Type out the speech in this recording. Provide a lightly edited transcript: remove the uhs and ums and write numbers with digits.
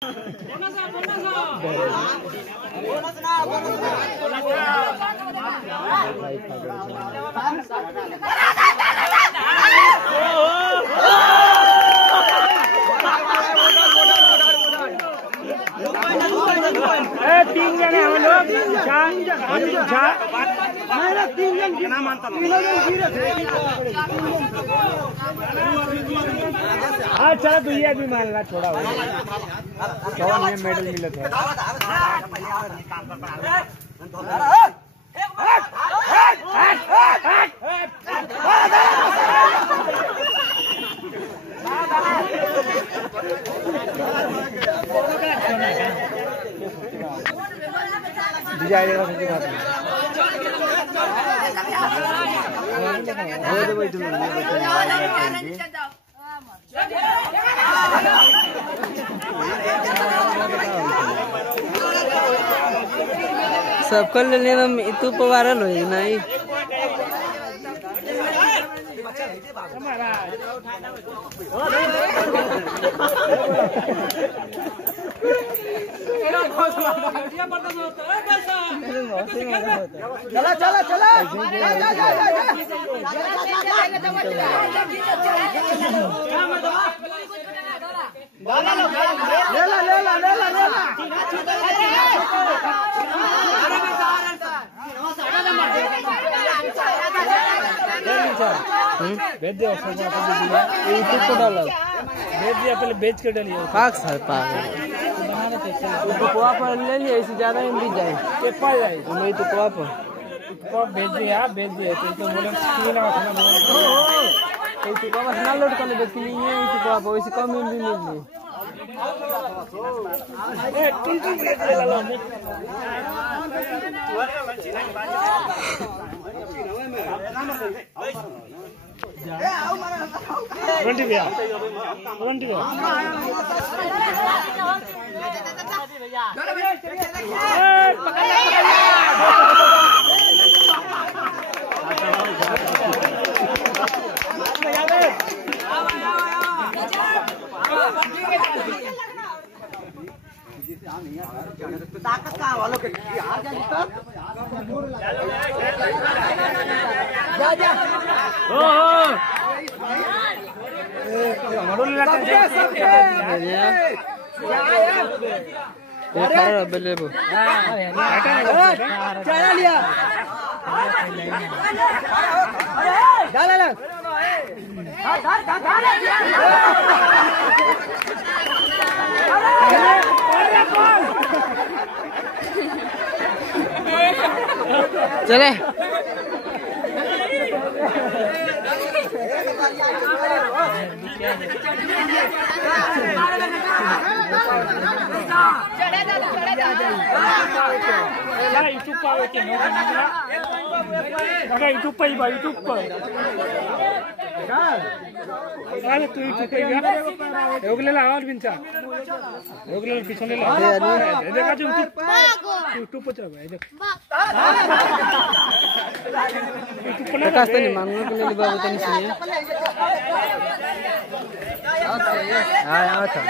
तीन जने हम लोग तीन जन की नाम मानता हाँ चलो दुनिया भी मान ला छोड़ा कौन में मेडल मिले थे सबको लेने में इतु पवारल हो नहीं चला चला चला भेज दिया यूट्यूब को डाला भेज दिया पहले बेच के डालिए पाक सर पाक तो कोआ पर ले लिए इससे ज्यादा में भी जाए ये पा जाए मैं तो कोआ पर भेज दिया तो बोले स्क्रीन लगा खाना बोले तो कोआ बस ना लोड कर ले देख लिए ये तो कोआ पर इससे कम में भी मिल ली ए टुन भेज दे ला वंटी भैया ताकत कहाँ वालों के हार जा चला लिया चले यूट्यूब पर यूट्यूब पर अरे तू यूट्यूब पे योगलेला आवाज बिनचा योगलेला पिछले देखा जो यूट्यूब पर चल भाई देख प्रकाश तो नहीं मांगने के लिए बाबू तो नहीं सुनिए हाँ था